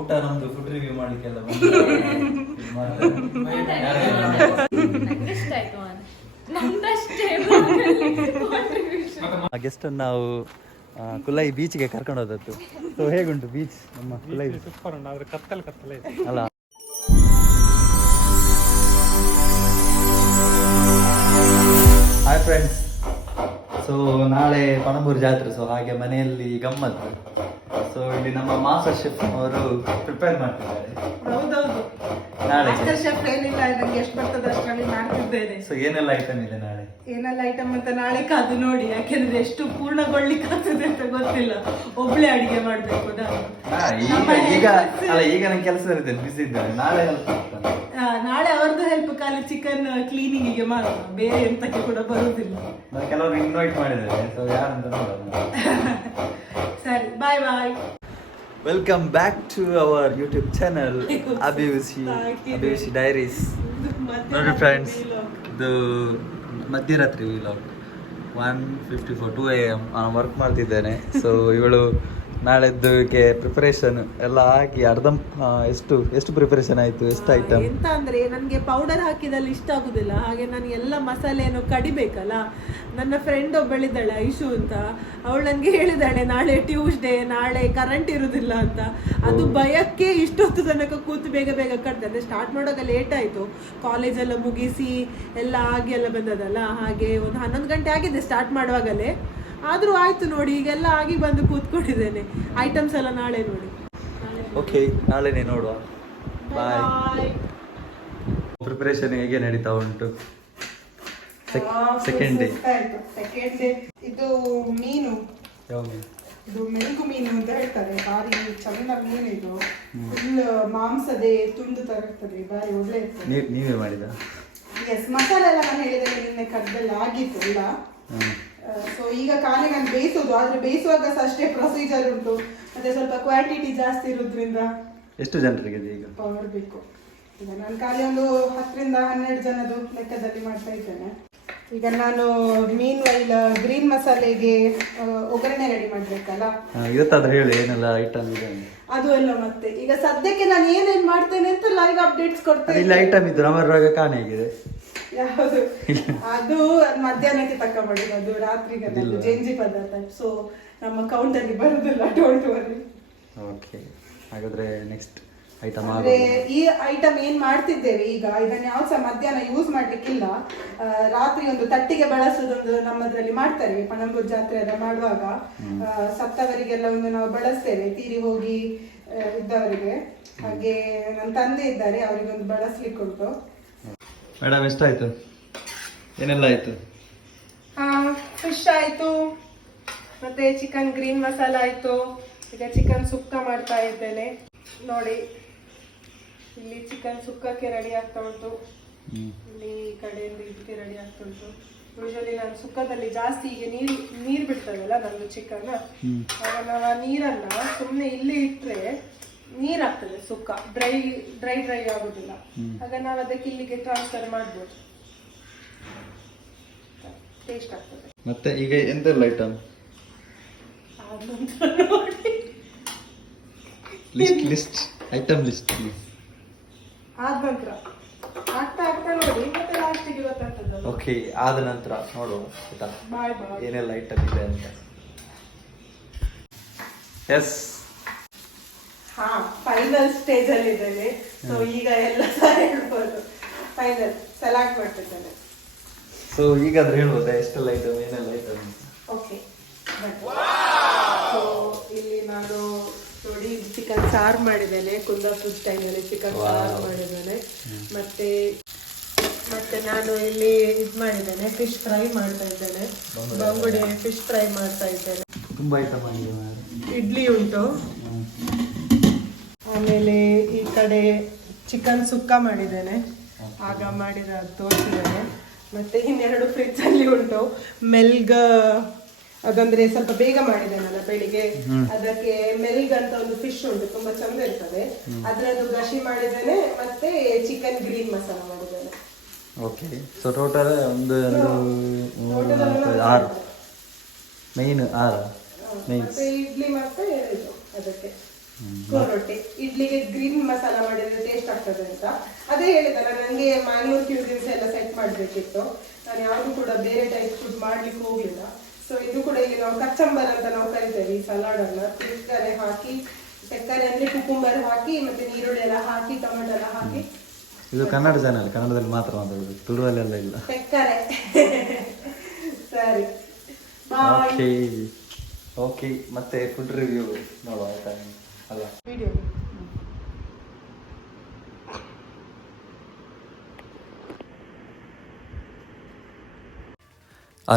ಊಟ ನಮ್ದು food review ಮಾಡ್ಲಿಕ್ಕೆಲ್ಲ guest ನಾವು ಕುಲೈ ಬೀಚ್ಗೆ ಕರ್ಕೊಂಡು ಹೋದದ್ದು. ಸೊ ಹೇಗುಂಟು ಬೀಚ್ ನಮ್ಮ ಕುಲೈ? ಸೂಪರ್ ಉಂಟು, ಆದ್ರೆ ಕತ್ತಲೆ ಅಲ್ಲ. ಹಾಯ್ ಫ್ರೆಂಡ್ಸ್, ಸೊ ನಾಳೆ ಪಣಂಬೂರು ಜಾತ್ರೆ, ಸೊ ಹಾಗೆ ಮನೆಯಲ್ಲಿ ಗಮ್ಮತ್ತು. ಸೊ ಇಲ್ಲಿ ನಮ್ಮ ಮಾಸ್ಟರ್ ಶೆಫ್ ಅವರು ಪ್ರಿಪೇರ್ ಮಾಡ್ತಿದ್ದಾರೆ. ಹೌದೌದು, ನಾಳೆ ಮಾಸ್ಟರ್ ಶೆಫ್ ಏನಿಲ್ಲ, ನಂಗೆ ಎಷ್ಟು ಬರ್ತದೆ ಅಷ್ಟರಲ್ಲಿ ಮಾಡ್ತಿದ್ದೇನೆ. ಸೊ ಏನೆಲ್ಲ ಐಟಮ್ ಇದೆ ನಾಳೆ? ಏನೆಲ್ಲ ಐಟಮ್ ಅಂತ ನಾಳೆ ಕಾದು ನೋಡಿ, ಯಾಕೆಂದ್ರೆ ಎಷ್ಟು ಪೂರ್ಣಗೊಳ್ಳಿಕ್ಕೆ ಆಗ್ತದೆ ಅಂತ ಗೊತ್ತಿಲ್ಲ. ಒಬ್ಳೆ ಅಡಿಗೆ ಮಾಡ್ಬೇಕು ನಾನು. ಈಗ ನಂಗೆ ಕೆಲಸ ಇರ್ತೇನೆ, ಬಿಸಿ ಇದ್ದೇನೆ. ನಾಳೆ help ಮಾಡ್ತಾನೆ. ನಾಳೆ ಅವ್ರದ್ದು ಹೆಲ್ಪ್ ಖಾಲಿ ಚಿಕನ್ ಕ್ಲೀನಿಂಗಿಗೆ ಮಾತ್ರ, ಬೇರೆ ಎಂತಕ್ಕೆ ಕೂಡ ಬರುವುದಿಲ್ಲ. ನಾನು ಕೆಲವರು ಇನ್ವೈಟ್ ಮಾಡಿದ್ದಾರೆ, ಸೊ ಯಾರಂತ ನೋಡೋಣ. ಸರಿ, bye bye. Welcome back to our YouTube channel ಅಭಿವಿಷಿ ಡೈರೀಸ್. ನೋಡಿ ಫ್ರೆಂಡ್ಸ್, ಇದು ಮಧ್ಯರಾತ್ರಿ ವಿಲಾಗ್ 1:54 2 AM ನಾನು ವರ್ಕ್ ಮಾಡ್ತಿದ್ದೇನೆ. ಸೊ ಇವಳು ನಾಳೆದ್ದಕ್ಕೆ ಪ್ರಿಪರೇಷನ್ ಎಲ್ಲ ಹಾಕಿ ಎಷ್ಟು ಪ್ರಿಪರೇಷನ್ ಆಯ್ತು, ಎಷ್ಟು ಐಟಮ್ ಎಂತ ಅಂದ್ರೆ ನನಗೆ ಪೌಡರ್ ಹಾಕಿದಲ್ಲಿ ಇಷ್ಟ ಆಗುದಿಲ್ಲ, ಹಾಗೆ ನಾನು ಎಲ್ಲ ಮಸಾಲೆಯನ್ನು ಕಡಿಬೇಕಲ್ಲ. ನನ್ನ ಫ್ರೆಂಡ್ ಒಬ್ಬಳಿದ್ದಾಳೆ ಐಶು ಅಂತ, ಅವಳು ನನಗೆ ಹೇಳಿದಾಳೆ ನಾಳೆ ಟ್ಯೂಸ್ಡೇ, ನಾಳೆ ಕರೆಂಟ್ ಇರುವುದಿಲ್ಲ ಅಂತ. ಅದು ಭಯಕ್ಕೆ ಇಷ್ಟೊತ್ತು ತನಕ ಕೂತು ಬೇಗ ಕಟ್ದೆ. ಅಂದರೆ ಸ್ಟಾರ್ಟ್ ಮಾಡುವಾಗ ಲೇಟ್ ಆಯಿತು, ಕಾಲೇಜೆಲ್ಲ ಮುಗಿಸಿ ಎಲ್ಲ ಆಗಿ ಎಲ್ಲ ಬಂದದಲ್ಲ, ಹಾಗೆ ಒಂದು 11 ಗಂಟೆ ಆಗಿದೆ ಸ್ಟಾರ್ಟ್ ಮಾಡುವಾಗಲೇ. ಆದರೂ ಆಯ್ತು ನೋಡಿ, ಈಗೆಲ್ಲ ಆಗಿ ಬಂದು ಕೂತ್ಕೊಂಡಿದ್ದೇನೆ. ಐಟಮ್ಸ್ ಎಲ್ಲ ನಾಳೆ ನೋಡಿ. ಓಕೆ, ನಾಳೆನೇ ನೋಡುವ. ಬಾಯ್. ಪ್ರಿಪರೇಷನ್ ಹೇಗೆ ನಡೀತಾ ಉಂಟು? Second day. ಇದು ಮೀನು, ಯಾವ ಮೀನು? ಇದು ಮೆರುಗು ಮೀನು ಅಂತ ಹೇಳ್ತಾರೆ. ಭಾರಿ ಚಂದ ಮೀನು ಇದು. ಫುಲ್ ಮಾಂಸದೇ ತುಂಡು ತರ ಇರ್ತದೆ, ಭಾರಿ ಒಳ್ಳೆ ಇರ್ತದೆ. ನೀವೇ ಮಾಡಿದ? ಎಸ್, ಮಸಾಲೆ ಎಲ್ಲ ನಾನು ಹೇಳಿದರೆ ನಿನ್ನೆ ಕಡ್ದೆಲ್ಲ ಆಗಿತ್ತು ಎಲ್ಲ. ಸೊ ಈಗ ಖಾಲಿ ನಾನು ಬೇಯಿಸೋದು, ಆದ್ರೆ ಬೇಯಿಸುವಾಗ ಸಹ ಅಷ್ಟೇ ಪ್ರೊಸೀಜರ್ ಉಂಟು, ಮತ್ತೆ ಸ್ವಲ್ಪ ಕ್ವಾಂಟಿಟಿ ಜಾಸ್ತಿ ಇರೋದ್ರಿಂದ. ಎಷ್ಟು ಜನರಿಗೆ ಈಗ ಮಾಡಬೇಕು? ಈಗ ನಾನು ಖಾಲಿ ಒಂದು 10 ರಿಂದ 12 ಜನದ ಲೆಕ್ಕದಲ್ಲಿ ಮಾಡ್ತಾ ಇದ್ದೇನೆ. ಈಗ ನಾನು ಮೀನ್ ವೈಲ್ ಗ್ರೀನ್ ಮಸಾಲೆಗೆ ಒಗ್ಗರಣೆ ರೆಡಿ ಮಾಡ್ಬೇಕಲ್ಲ. ಇವತ್ತಾದ್ರೆ ಹೇಳಿ ಏನೆಲ್ಲ ಐಟಮ್ ಇದೆ ಅದು ಎಲ್ಲ. ಮತ್ತೆ ಈಗ ಸದ್ಯಕ್ಕೆ ನಾನು ಏನೇನ್ ಮಾಡ್ತೇನೆ ಅಂತ ಲೈವ್ ಅಪ್ಡೇಟ್ಸ್ ಕೊಡ್ತೇನೆ. ಇಲ್ಲಿ ಐಟಮ್ ಇದ್ದು ನಮ್ಮರಾಗ ಕಾಣೆ ಆಗಿದೆ. ಯಾವುದು? ಅದು ಮಧ್ಯಾಹ್ನಕ್ಕೆ ತಕ್ಕ ಮಾಡಿದ್ದು, ಅದು ರಾತ್ರಿಗೆ ಜೇಂಜಿ ಪದಾರ್ಥ. ಸೊ ನಮ್ಮ ಕೌಂಟ್ ಅಲ್ಲಿ ಬರುದಿಲ್ಲ, ಡೋಂಟ್ ವರಿ. ಓಕೆ, ಹಾಗಾದ್ರೆ ನೆಕ್ಸ್ಟ್ ಐಟಮ್ ಅಂದ್ರೆ ಈ ಐಟಮ್ ಏನ್ ಮಾಡ್ತಿದ್ದೇವೆ ಈಗ, ಇದನ್ನ ಯಾವ ಸಹ ಮಧ್ಯಾಹ್ನ ಯೂಸ್ ಮಾಡ್ಲಿಕ್ಕಿಲ್ಲ. ರಾತ್ರಿ ಒಂದು ತಟ್ಟಿಗೆ ಬಳಸುದೊಂದು ನಮ್ಮದ್ರಲ್ಲಿ ಮಾಡ್ತಾರೆ, ಪಣಂಬೂರು ಜಾತ್ರೆ ಎಲ್ಲ ಮಾಡುವಾಗ. ಸತ್ತವರಿಗೆಲ್ಲ ಒಂದು ನಾವು ಬಳಸ್ತೇವೆ, ತೀರಿ ಹೋಗಿ ಇದ್ದವರಿಗೆ. ಹಾಗೆ ನನ್ನ ತಂದೆ ಇದ್ದಾರೆ, ಅವರಿಗೆ ಒಂದು ಬಳಸ್ಲಿಕ್ಕೆ ಉಂಟು. ಮೇಡಮ್ ಎಷ್ಟಾಯ್ತು? ಏನೆಲ್ಲ ಆಯ್ತು? ಫಿಶ್ ಆಯ್ತು, ಮತ್ತೆ ಚಿಕನ್ ಗ್ರೀನ್ ಮಸಾಲ ಆಯ್ತು. ಈಗ ಚಿಕನ್ ಸುಕ್ಕ ಮಾಡ್ತಾ ಇದ್ದೇನೆ ನೋಡಿ. ಇಲ್ಲಿ ಚಿಕನ್ ಸುಕ್ಕಕ್ಕೆ ರೆಡಿ ಆಗ್ತಾ ಉಂಟು, ಇಲ್ಲಿ ಈ ಕಡೆಯಿಂದ ಇದಕ್ಕೆ ರೆಡಿ ಆಗ್ತಾ ಉಂಟು. ಯೂಶಲಿ ನಾನು ಸುಕ್ಕದಲ್ಲಿ ಜಾಸ್ತಿ ಈಗ ನೀರು ಬಿಡ್ತದಲ್ಲ ನಮ್ದು ಚಿಕನ್, ಆಗ ನಾವು ಆ ನೀರನ್ನ ಸುಮ್ಮನೆ ಇಲ್ಲಿ ಇಟ್ರೆ ನೀರಾಗ್ತದೆ, ಸುಕ್ಕ ಡ್ರೈ ಆಗುದಿಲ್ಲ. ಆಗ ನಾವು ಅದಕ್ಕೆ ಇಲ್ಲಿಗೆ ಟ್ರಾನ್ಸ್ಫರ್ ಮಾಡ್ಬೋದು, ಟೇಸ್ಟ್ ಆಗ್ತದೆ. ಮತ್ತೆ ಈಗ ಎಂತೆಲ್ಲ ಐಟಮ್? ಲಿಸ್ಟ್ ಐಟಮ್ ಲಿಸ್ಟ್ ಆದ ನಂತರ ಆಗ್ತಾ ನೋಡಿ, ಮತ್ತೆ ಲಾಸ್ಟಿಗೆ ಗೊತ್ತಾಗ್ತದೆ. ಓಕೆ, ಆದ ನಂತರ ನೋಡುವ ಆಯ್ತಾ ಬಾಯ್ ಏನೆಲ್ಲ ಐಟಮ್ ಇದೆ ಅಂತ. ಎಸ್, ಫೈನಲ್ ಸ್ಟೇಜ್ ಅಲ್ಲಿ ಇದ್ದೇನೆ. ಸೊ ಈಗ ಎಲ್ಲ ಹೇಳ್ಬೋದು, ಫೈನಲ್ ಸೆಲೆಕ್ಟ್ ಮಾಡ್ತಿದ್ದೇನೆ. ಸೊ ಈಗಾದ್ರೆ ಹೇಳ್ಬೋದಾ ಎಷ್ಟೆಲ್ಲ ಐಟಮ್, ಏನೆಲ್ಲ ಐಟಮ್? ಓಕೆ, ಸೊ ಇಲ್ಲಿ ನಾನು ನೋಡಿ ಚಿಕನ್ ಸಾರು ಮಾಡಿದ್ದೇನೆ, ಕುಂದಾಪುರ ಸ್ಟೈಲಲ್ಲಿ ಚಿಕನ್ ಸಾರು ಮಾಡಿದ್ದೇನೆ. ಮತ್ತೆ ನಾನು ಇಲ್ಲಿ ಇದು ಮಾಡಿದ್ದೇನೆ, ಫಿಶ್ ಫ್ರೈ ಮಾಡ್ತಾ ಇದ್ದೇನೆ, ಬಂಗುಡೆ ಫಿಶ್ ಫ್ರೈ ಮಾಡ್ತಾ ಇದ್ದೇನೆ. ತುಂಬಾ ಐಟಮ್ ಆಗಿದೆ. ಇಡ್ಲಿ ಉಂಟು, ಆಮೇಲೆ ಈ ಕಡೆ ಚಿಕನ್ ಸುಕ್ಕ ಮಾಡಿದ್ದೇನೆ, ಆಗ ಮಾಡಿದ ತೋರಿಸಿದ್ದೇನೆ. ಮತ್ತೆ ಇನ್ನೆರಡು ಫ್ರಿಜ್ ಅಲ್ಲಿ ಉಂಟು, ಮೆಲ್ಗ ಅದಂದ್ರೆ ಸ್ವಲ್ಪ ಬೇಗ ಮಾಡಿದ್ದೇನಲ್ಲ ಬೆಳಿಗ್ಗೆ, ಅದಕ್ಕೆ ಮೆಲ್ಗ್ ಅಂತ ಒಂದು ಫಿಶ್ ಉಂಟು, ತುಂಬಾ ಚಂದ ಇರ್ತದೆ, ಅದ್ರದ್ದು ಗಶಿ ಮಾಡಿದ್ದೇನೆ. ಮತ್ತೆ ಚಿಕನ್ ಗ್ರೀನ್ ಮಸಾಲ ಮಾಡಿದ್ದೇನೆ. ಓಕೆ, ಸೊ ಟೋಟಲ್ ಒಂದು 6 ಮೈನ್ 6 ಮತ್ತೆ ಇಡ್ಲಿ ಮತ್ತೆ ಅದಕ್ಕೆ ಕೋಲ್ ರೊಟ್ಟಿ. ಇಡ್ಲಿಗೆ ಗ್ರೀನ್ ಮಸಾಲ ಮಾಡಿದ್ರೆ ಟೇಸ್ಟ್ ಆಗ್ತದೆ ಅಂತ ಅದೇ ಹೇಳಿದಲ್ಲ, ನನಗೆ ಮ್ಯಾಂಗ್ಳೂರ್ ಕ್ಯೂಸಿನ್ಸ್ ಎಲ್ಲ ಸೆಟ್ ಮಾಡಬೇಕಿತ್ತು. ನಾನು ಯಾವುದು ಕೂಡ ಬೇರೆ ಟೈಪ್ ಫುಡ್ ಮಾಡ್ಲಿಕ್ಕೆ ಹೋಗ್ಲಿಲ್ಲ. ಸೊ ಇದು ಕೂಡ ಇಲ್ಲಿ ನಾವು ಕಚ್ಚಂಬರ್ ಅಂತ ನಾವು ಕರಿತೇವೆ ಈ ಸಲಾಡ್ ಅನ್ನ. ಸಕ್ಕರೆ ಹಾಕಿ, ಸಕ್ಕರೆ ಅಂದ್ರೆ ಕುಕುಂಬರ್ ಹಾಕಿ ಮತ್ತೆ ನೀರುಳ್ಳಿ ಎಲ್ಲ ಹಾಕಿ ಟೊಮೆಟೊ ಎಲ್ಲ ಹಾಕಿ. ಇದು ಕನ್ನಡ ಚಾನಲ್, ಕನ್ನಡದಲ್ಲಿ ಮಾತ್ರ ಮಾತಾಡೋದು, ತುಳುವಲ್ಲೆಲ್ಲ ಇಲ್ಲ. ಸಕ್ಕರೆ ಸರಿ, ಓಕೆ ಓಕೆ. ಮತ್ತೆ ಫುಡ್ ರಿವ್ಯೂ ನೋಡುವ ಆಯ್ತಾ ಅಲ್ಲ ವಿಡಿಯೋ.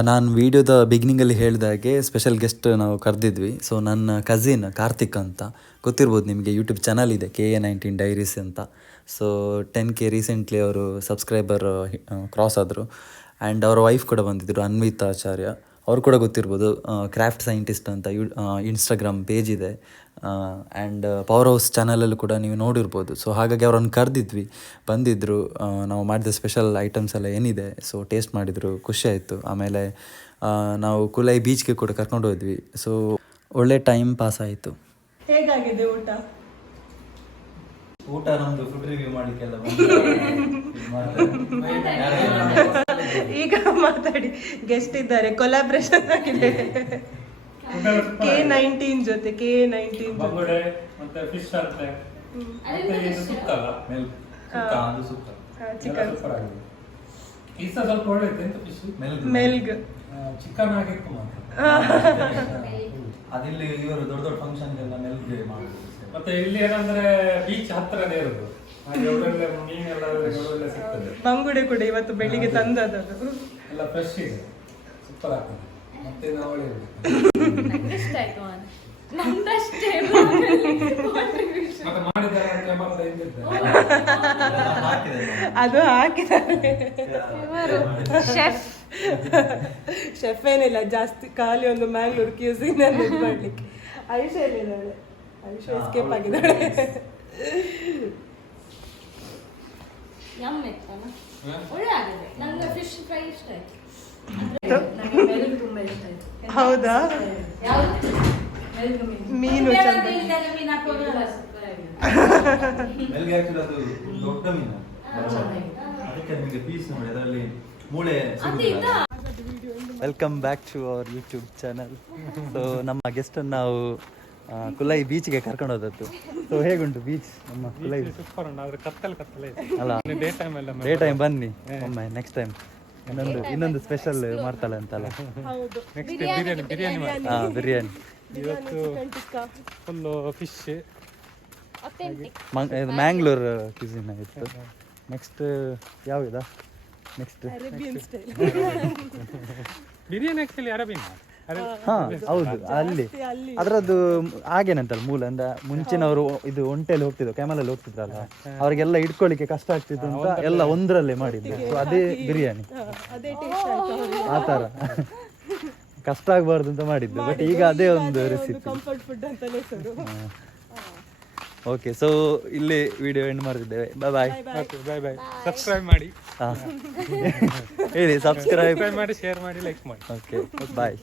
ನಾನು ವೀಡಿಯೋದ ಬಿಗಿನಿಂಗಲ್ಲಿ ಹೇಳಿದಾಗೆ ಸ್ಪೆಷಲ್ ಗೆಸ್ಟ್ ನಾವು ಕರೆದಿದ್ವಿ. ಸೊ ನನ್ನ ಕಸಿನ್ ಕಾರ್ತಿಕ್ ಅಂತ ಗೊತ್ತಿರ್ಬೋದು ನಿಮಗೆ, ಯೂಟ್ಯೂಬ್ ಚಾನಲ್ ಇದೆ KA19 ಡೈರೀಸ್ ಅಂತ. ಸೊ 10K ರೀಸೆಂಟ್ಲಿ ಅವರು ಸಬ್ಸ್ಕ್ರೈಬರ್ ಕ್ರಾಸ್ ಆದರು. ಆ್ಯಂಡ್ ಅವರ ವೈಫ್ ಕೂಡ ಬಂದಿದ್ದರು, ಅನ್ವಿತಾ ಆಚಾರ್ಯ. ಅವ್ರು ಕೂಡ ಗೊತ್ತಿರ್ಬೋದು, ಕ್ರಾಫ್ಟ್ ಸೈಂಟಿಸ್ಟ್ ಅಂತ ಇನ್ಸ್ಟಾಗ್ರಾಮ್ ಪೇಜ್ ಇದೆ. ಆ್ಯಂಡ್ ಪವರ್ ಹೌಸ್ ಚಾನಲಲ್ಲೂ ಕೂಡ ನೀವು ನೋಡಿರ್ಬೋದು. ಸೊ ಹಾಗಾಗಿ ಅವರನ್ನು ಕರೆದಿದ್ವಿ, ಬಂದಿದ್ದರು. ನಾವು ಮಾಡಿದ ಸ್ಪೆಷಲ್ ಐಟಮ್ಸ್ ಎಲ್ಲ ಏನಿದೆ ಸೊ ಟೇಸ್ಟ್ ಮಾಡಿದರು, ಖುಷಿಯಾಯಿತು. ಆಮೇಲೆ ನಾವು ಕುಲೈ ಬೀಚ್ಗೆ ಕೂಡ ಕರ್ಕೊಂಡು ಹೋದ್ವಿ. ಸೊ ಒಳ್ಳೆ ಟೈಮ್ ಪಾಸ್ ಆಯಿತು. ಹೇಗಾಗಿದೆ ಊಟ? ಊಟ ನಮ್ಮದು ಫುಡ್ ರಿವ್ಯೂ ಮಾಡಲಿಕ್ಕೆಲ್ಲ ಈಗ ಮಾತಾಡಿ, ಗೆಸ್ಟ್ ಇದ್ದಾರೆ, ಕೊಲಾಬ್ರೇಷನ್ ಆಗಿದೆ K19 ಜೊತೆ. K19 ಬಂಗುಡೆ ಮತ್ತೆ ಫಿಶ್ ಅಂತೆ, ಮತ್ತೆ ಇದು ಸುಕ್ಕ ಅಲ್ಲ, ಚಿಕನ್ ಈ ಸಹ ಸ್ವಲ್ಪ ಒಳ್ಳೆ ಇತ್ತು. ಎಂತ ಫಿಶ್? ಮೆಲ್ಗ್ ಚಿಕನ್ ಆಗಿತ್ತು ಮಾತ್ರ. ಅದಿಲ್ಲಿ ಇವರು ದೊಡ್ಡ ದೊಡ್ಡ ಫಂಕ್ಷನ್ ಎಲ್ಲ ಮೆಲ್ಗೆ ಮಾಡುದು. ಮತ್ತೆ ಇಲ್ಲಿ ಏನಂದ್ರೆ ಬೀಚ್ ಹತ್ರನೇ ಇರೋದು, ಹಾಗೆ ಒಳ್ಳೊಳ್ಳೆ ಮೀನೆಲ್ಲ ಒಳ್ಳೊಳ್ಳೆ ಸಿಗ್ತದೆ. ಬಂಗುಡೆ ಕೂಡ ಇವತ್ತು ಬೆಳಿಗ್ಗೆ ತಂದದ್ದು, ಎಲ್ಲ ಫ್ರೆಶ್ ಇದೆ, ಸೂಪರ್ ಆಗ್ತದೆ. ಮತ್ತೆ ನಾವು ಮತ್ತೆ ಮಾಡಿದ್ದಾರೆ ಕ್ಯಾಮರಾ ಹಿಂದಿದ್ದೆ ಅದು ಹಾಕಿದ್ದಾರೆ. ಶೆಫ್ ಏನಿಲ್ಲ ಜಾಸ್ತಿ, ಖಾಲಿ ಒಂದು ಮ್ಯಾಂಗ್ಳೂರ್ ಕ್ಯೂಸಿನ್ ಇದು ಮಾಡ್ಲಿಕ್ಕೆ. ಐಶಾ ಏನಿದ್ದಾಳೆ, ಐಶಾ ಎಸ್ಕೇಪ್ ಆಗಿದ್ದಾಳೆ. ಹೌದಾ? ಮೀನು ಮೆಲ್ಗೆ ಆಕ್ಚುಲಿ ಅದು ದೊಡ್ಡ ಮೀನು, ಅದಕ್ಕೆ ನಿಮಗೆ ಪೀಸ್ ನೋಡಿ ಅದರಲ್ಲಿ ಮೂಳೆ ಸಿಗುದಿಲ್ಲ. Welcome back to our YouTube channel. So ನಮ್ಮ ಗೆಸ್ಟನ್ನು ನಾವು ಕುಲೈ ಬೀಚ್ಗೆ ಕರ್ಕೊಂಡು ಹೋದದ್ದು. ಸೊ ಹೇಗುಂಟು ಬೀಚ್ ನಮ್ಮ ಕುಲೈ? ಸೂಪರ್ ಉಂಟು, ಆದ್ರೆ ಕತ್ತಲೆ ಅಲ್ಲ, ಡೇ ಟೈಮ್ ಬನ್ನಿ ಒಮ್ಮೆ, ನೆಕ್ಸ್ಟ್ ಟೈಮ್ ಇನ್ನೊಂದು ಸ್ಪೆಷಲ್ ಮಾಡ್ತಾಳೆ ಅಂತಲ್ಲ. ನೆಕ್ಸ್ಟ್ ಬಿರಿಯಾನಿ ಬಿರಿಯಾನಿ. ಇವತ್ತು ಫುಲ್ಲು ಫಿಶ್, ಮ್ಯಾಂಗ್ಳೂರ್ ಕ್ಯೂಸಿನ್ ಇತ್ತು. ನೆಕ್ಸ್ಟ್ ಯಾವ್ದು? ನೆಕ್ಸ್ಟ್ ಬಿರಿಯಾನಿ ಆಕ್ಚುಲಿ ಅರಬಿನ. ಹೌದು, ಅಲ್ಲಿ ಅದರದ್ದು ಹಾಗೇನಂತಲ್ಲ ಮೂಲ ಅಂದ್ರೆ ಮುಂಚಿನವರು ಇದು ಒಂಟೆಯಲ್ಲಿ ಹೋಗ್ತಿದ್ರು, ಕ್ಯಾಮಲಲ್ಲಿ ಹೋಗ್ತಿದ್ರಲ್ಲ, ಅವರಿಗೆಲ್ಲ ಇಟ್ಕೊಳ್ಳಿಕ್ಕೆ ಕಷ್ಟ ಆಗ್ತಿತ್ತು ಅಂತ ಎಲ್ಲ ಒಂದರಲ್ಲೇ ಮಾಡಿದ್ದು. ಸೊ ಅದೇ ಬಿರಿಯಾನಿ, ಆ ಥರ ಕಷ್ಟ ಆಗಬಾರ್ದು ಅಂತ ಮಾಡಿದ್ದು. ಬಟ್ ಈಗ ಅದೇ ಒಂದು ರೆಸಿಪಿ. ಓಕೆ, ಸೊ ಇಲ್ಲಿ ವಿಡಿಯೋ ಎಂಡ್ ಮಾಡ್ತಿದ್ದೇವೆ. ಬಾಯ್ ಬಾಯ್. ಸಬ್ಸ್ಕ್ರೈಬ್ ಮಾಡಿ, ಹೇಳಿ ಸಬ್ಸ್ಕ್ರೈಬ್ ಮಾಡಿ, ಶೇರ್ ಮಾಡಿ, ಲೈಕ್ ಮಾಡಿ. ಓಕೆ, ಬಾಯ್.